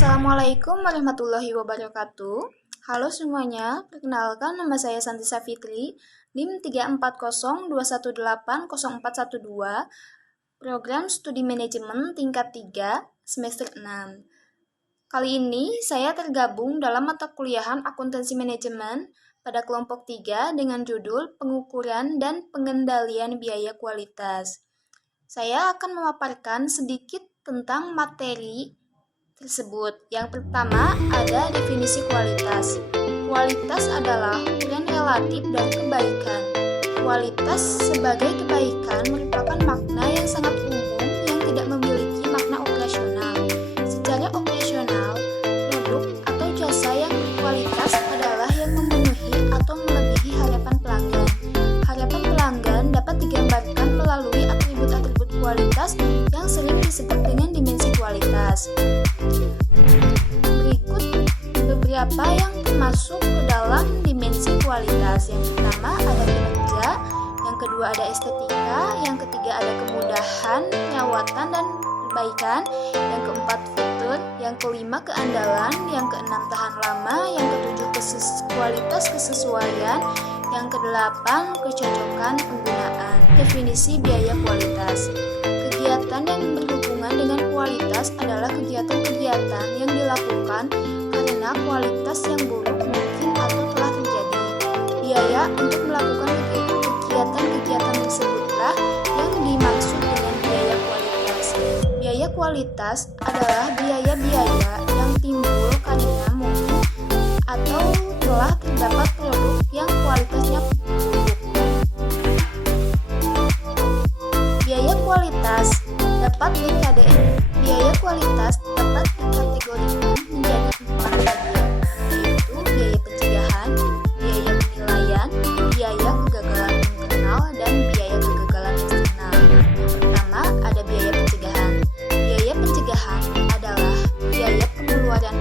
Assalamualaikum warahmatullahi wabarakatuh. Halo semuanya, perkenalkan nama saya Santi Safitri, NIM 34021180412, Program Studi Manajemen tingkat 3, semester 6. Kali ini saya tergabung dalam mata kuliahan Akuntansi Manajemen pada kelompok 3 dengan judul Pengukuran dan Pengendalian Biaya Kualitas. Saya akan memaparkan sedikit tentang materi tersebut. Yang pertama ada definisi kualitas. Kualitas adalah ukuran relatif dari kebaikan. Kualitas sebagai kebaikan merupakan makna yang sangat umum yang tidak memiliki makna operasional. Secara operasional, produk atau jasa yang berkualitas adalah yang memenuhi atau melebihi harapan pelanggan. Harapan pelanggan dapat digambarkan melalui atribut-atribut kualitas yang sering disebut dengan dimensi kualitas. Berikut beberapa yang termasuk ke dalam dimensi kualitas. Yang pertama ada kinerja, yang kedua ada estetika, yang ketiga ada kemudahan, perawatan dan perbaikan, yang keempat fitur, yang kelima keandalan, yang keenam tahan lama, yang ketujuh kualitas kesesuaian, yang kedelapan kecocokan penggunaan. Definisi biaya kualitas. Kegiatan yang berhubungan dengan kualitas adalah kegiatan-kegiatan yang dilakukan karena kualitas yang buruk mungkin atau telah terjadi. Biaya untuk melakukan kegiatan-kegiatan tersebutlah yang dimaksud dengan biaya kualitas. Biaya kualitas adalah biaya-biaya yang timbul karena mungkin atau telah terdapat produk yang kualitasnya buruk. Biaya kualitas dapat dikategorikan menjadi 4 bagian, yaitu biaya pencegahan, biaya penilaian, biaya kegagalan internal, dan biaya kegagalan eksternal. Yang pertama ada biaya pencegahan. Biaya pencegahan adalah biaya pengeluaran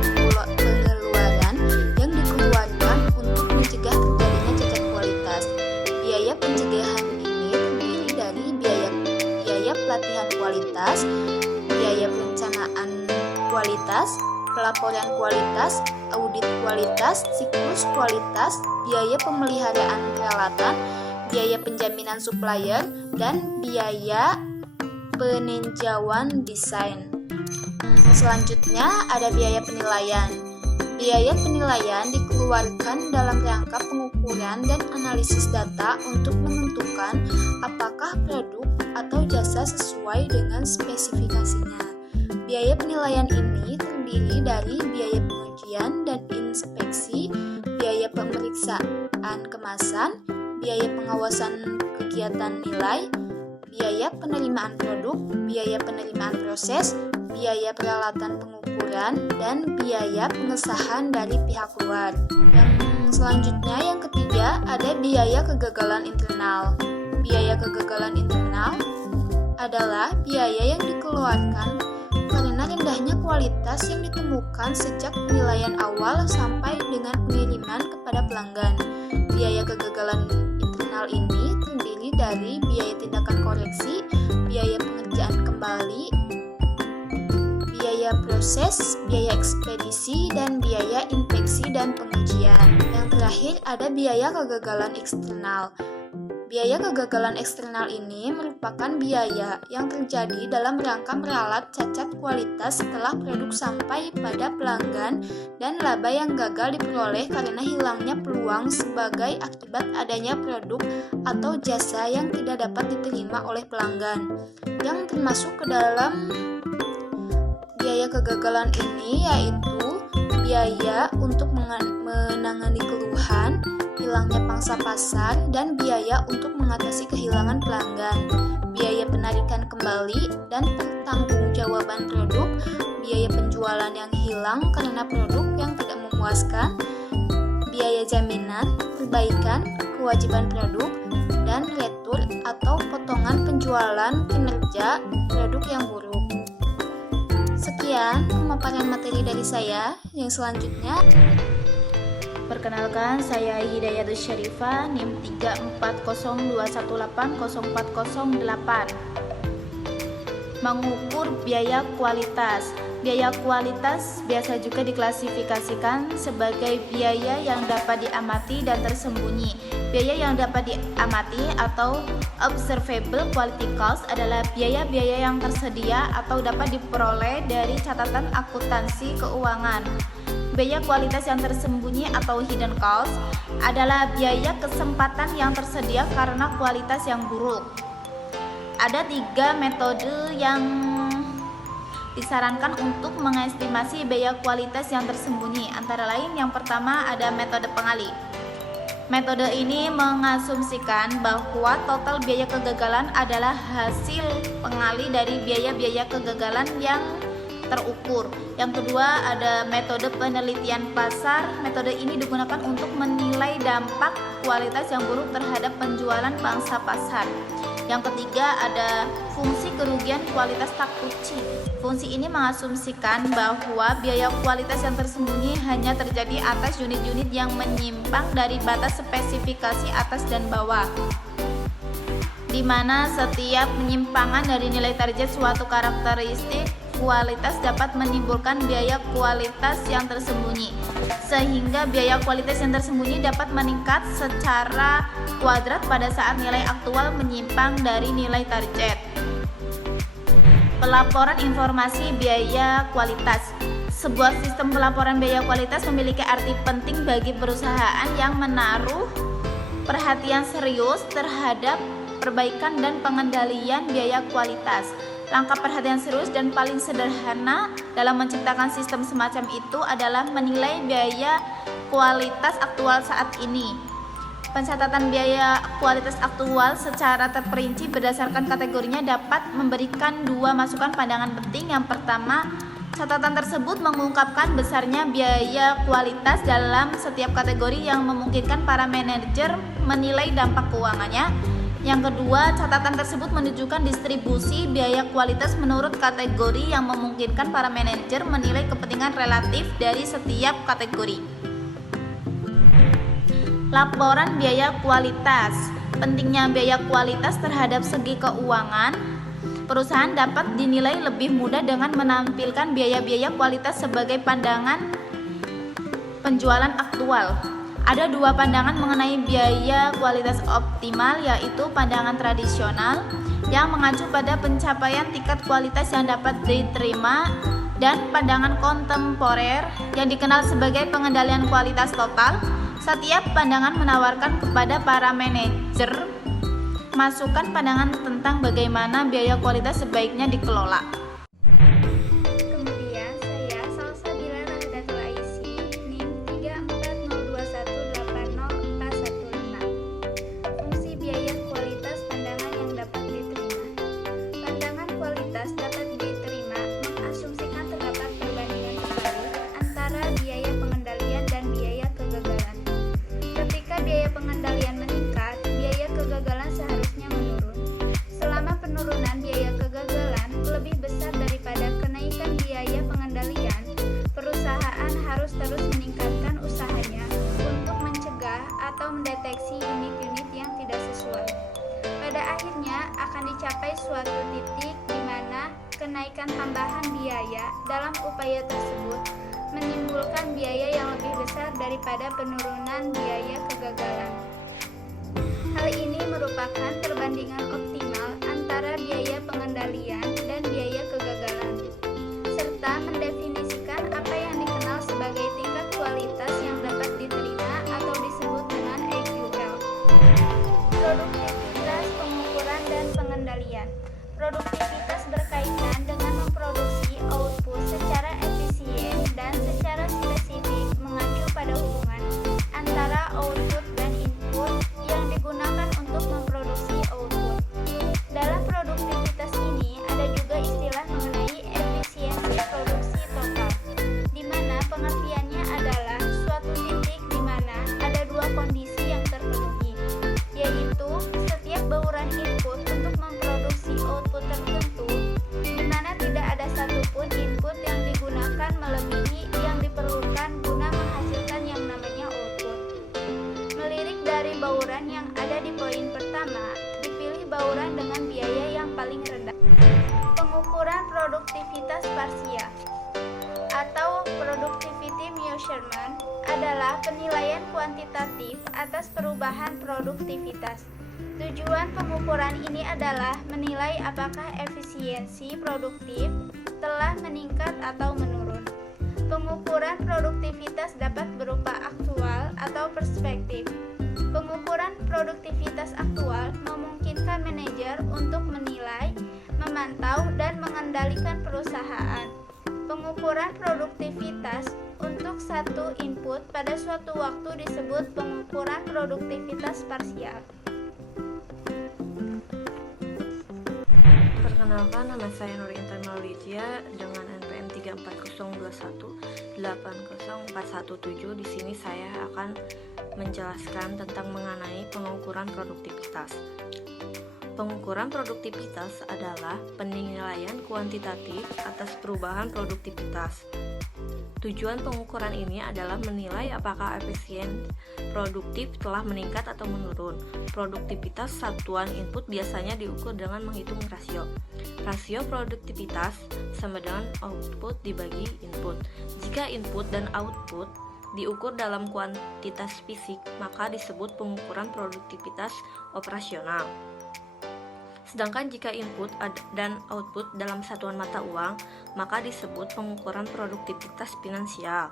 yang dikeluarkan untuk mencegah terjadinya cacat kualitas. Biaya pencegahan ini terdiri dari biaya pelatihan kualitas, biaya perencanaan kualitas, pelaporan kualitas, audit kualitas, siklus kualitas, biaya pemeliharaan peralatan, biaya penjaminan supplier, dan biaya peninjauan desain. Selanjutnya ada biaya penilaian. Biaya penilaian dikeluarkan dalam rangka pengukuran dan analisis data untuk menentukan apakah produk atau jasa sesuai dengan spesifikasinya. Biaya penilaian ini terdiri dari biaya pengujian dan inspeksi, biaya pemeriksaan kemasan, biaya pengawasan kegiatan nilai, biaya penerimaan produk, biaya penerimaan proses, biaya peralatan pengukuran, dan biaya pengesahan dari pihak luar. Yang selanjutnya yang ketiga ada biaya kegagalan internal. Biaya kegagalan internal adalah biaya yang dikeluarkan karena rendahnya kualitas yang ditemukan sejak penilaian awal sampai dengan pengiriman kepada pelanggan. Biaya kegagalan internal ini terdiri dari biaya tindakan koreksi, biaya pengerjaan kembali, biaya proses, biaya ekspedisi, dan biaya inspeksi dan pengujian. Yang terakhir ada biaya kegagalan eksternal. Biaya kegagalan eksternal ini merupakan biaya yang terjadi dalam rangka meralat cacat kualitas setelah produk sampai pada pelanggan dan laba yang gagal diperoleh karena hilangnya peluang sebagai akibat adanya produk atau jasa yang tidak dapat diterima oleh pelanggan. Yang termasuk ke dalam biaya kegagalan ini yaitu biaya untuk menangani keluhan, hilangnya pangsa pasar, dan biaya untuk mengatasi kehilangan pelanggan, biaya penarikan kembali dan pertanggungjawaban produk, biaya penjualan yang hilang karena produk yang tidak memuaskan, biaya jaminan, perbaikan, kewajiban produk, dan retur atau potongan penjualan kinerja produk yang buruk. Sekian pemaparan materi dari saya. Yang selanjutnya, perkenalkan, saya Hidayatus Syarifah, NIM 34021180408. Mengukur biaya kualitas. Biaya kualitas biasa juga diklasifikasikan sebagai biaya yang dapat diamati dan tersembunyi. Biaya yang dapat diamati atau observable quality cost adalah biaya-biaya yang tersedia atau dapat diperoleh dari catatan akuntansi keuangan. Biaya kualitas yang tersembunyi atau hidden cost adalah biaya kesempatan yang tersedia karena kualitas yang buruk. Ada 3 metode yang disarankan untuk mengestimasi biaya kualitas yang tersembunyi. Antara lain, yang pertama ada metode pengali. Metode ini mengasumsikan bahwa total biaya kegagalan adalah hasil pengali dari biaya-biaya kegagalan yang terukur. Yang kedua ada metode penelitian pasar. Metode ini digunakan untuk menilai dampak kualitas yang buruk terhadap penjualan pangsa pasar. Yang ketiga ada fungsi kerugian kualitas Takeuchi. Fungsi ini mengasumsikan bahwa biaya kualitas yang tersembunyi hanya terjadi atas unit-unit yang menyimpang dari batas spesifikasi atas dan bawah, di mana setiap penyimpangan dari nilai target suatu karakteristik kualitas dapat menimbulkan biaya kualitas yang tersembunyi, sehingga biaya kualitas yang tersembunyi dapat meningkat secara kuadrat pada saat nilai aktual menyimpang dari nilai target. Pelaporan informasi biaya kualitas. Sebuah sistem pelaporan biaya kualitas memiliki arti penting bagi perusahaan yang menaruh perhatian serius terhadap perbaikan dan pengendalian biaya kualitas. Langkah perhatian serius dan paling sederhana dalam menciptakan sistem semacam itu adalah menilai biaya kualitas aktual saat ini. Pencatatan biaya kualitas aktual secara terperinci berdasarkan kategorinya dapat memberikan 2 masukan pandangan penting. Yang pertama, catatan tersebut mengungkapkan besarnya biaya kualitas dalam setiap kategori yang memungkinkan para manajer menilai dampak keuangannya. Yang kedua, catatan tersebut menunjukkan distribusi biaya kualitas menurut kategori yang memungkinkan para manajer menilai kepentingan relatif dari setiap kategori. Laporan biaya kualitas. Pentingnya biaya kualitas terhadap segi keuangan perusahaan dapat dinilai lebih mudah dengan menampilkan biaya-biaya kualitas sebagai pandangan penjualan aktual. Ada 2 pandangan mengenai biaya kualitas optimal, yaitu pandangan tradisional yang mengacu pada pencapaian tingkat kualitas yang dapat diterima dan pandangan kontemporer yang dikenal sebagai pengendalian kualitas total. Setiap pandangan menawarkan kepada para manajer masukan pandangan tentang bagaimana biaya kualitas sebaiknya dikelola. Kemudian saya Salsabila Nahdlatul Aisy, NIM 34021804415. Fungsi biaya kualitas pandangan yang dapat diterima. Pandangan kualitas dapat diterima mengasumsikan terdapat perbandingan terbalik antara biaya pengendalian dan biaya kegagalan. Ketika biaya pengendalian meningkat, biaya kegagalan seharusnya menurun. Selama penurunan biaya kegagalan lebih besar daripada kenaikan biaya pengendalian, perusahaan harus terus meningkatkan usahanya untuk mencegah atau mendeteksi unit-unit yang tidak sesuai. Pada akhirnya akan dicapai suatu titik di mana kenaikan tambahan biaya dalam upaya tersebut menimbulkan biaya yang lebih besar daripada penurunan biaya kegagalan. Hal ini merupakan perbandingan optimal antara biaya pengendalian dan biaya kegagalan, serta mendefinisikan apa yang dikenal sebagai tingkat kualitas yang dapat diterima atau disebut dengan AQL. Produktivitas pengukuran dan pengendalian. Produktivitas berkaitan dengan memproduksi output secara efisien dan secara spesifik mengacu pada hubungan antara output dan input yang digunakan untuk memproduksi output. Dalam produktivitas ini ada juga istilah mengenai efisiensi produksi total, di mana pengertiannya adalah suatu titik di mana ada 2 kondisi yang terpenuhi, yaitu setiap bauran input untuk memproduksi output tertentu, di mana tidak ada satupun input yang digunakan melebihi yang diperlukan guna menghasilkan yang namanya output. Melirik dari bauran yang ada di poin pertama, dipilih bauran dengan biaya yang paling rendah. Pengukuran produktivitas parsial. measurement adalah penilaian kuantitatif atas perubahan produktivitas. Tujuan pengukuran ini adalah menilai apakah efisiensi produktif telah meningkat atau menurun. Pengukuran produktivitas dapat berupa aktual atau perspektif. Pengukuran produktivitas aktual memungkinkan manajer untuk menilai, memantau, dan mengendalikan perusahaan. Pengukuran produktivitas untuk satu input pada suatu waktu disebut pengukuran produktivitas parsial. Perkenalkan, nama saya Nur Intan Maulidya dengan NPM 34021-80417. Di sini saya akan menjelaskan tentang mengenai pengukuran produktivitas. Pengukuran produktivitas adalah penilaian kuantitatif atas perubahan produktivitas. Tujuan pengukuran ini adalah menilai apakah efisien produktif telah meningkat atau menurun. Produktivitas satuan input biasanya diukur dengan menghitung rasio. Rasio produktivitas sama dengan output dibagi input. Jika input dan output diukur dalam kuantitas fisik, maka disebut pengukuran produktivitas operasional. Sedangkan jika input dan output dalam satuan mata uang, maka disebut pengukuran produktivitas finansial.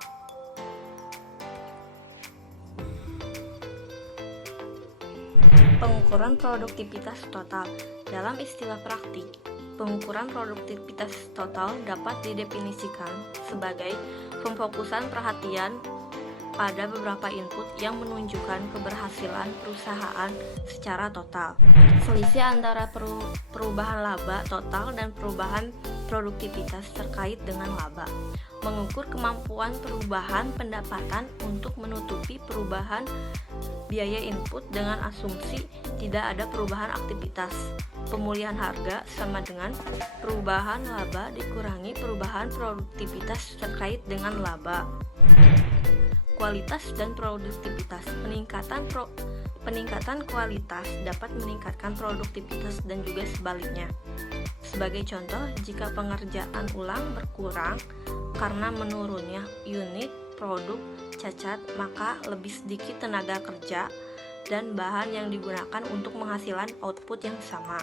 Pengukuran produktivitas total. Dalam istilah praktik, pengukuran produktivitas total dapat didefinisikan sebagai pemfokusan perhatian pada beberapa input yang menunjukkan keberhasilan perusahaan secara total. Selisih antara perubahan laba total dan perubahan produktivitas terkait dengan laba. Mengukur kemampuan perubahan pendapatan untuk menutupi perubahan biaya input dengan asumsi tidak ada perubahan aktivitas. Pemulihan harga sama dengan perubahan laba dikurangi perubahan produktivitas terkait dengan laba. Kualitas dan produktivitas. Peningkatan kualitas dapat meningkatkan produktivitas dan juga sebaliknya. Sebagai contoh, jika pengerjaan ulang berkurang karena menurunnya unit produk cacat, maka lebih sedikit tenaga kerja dan bahan yang digunakan untuk menghasilkan output yang sama.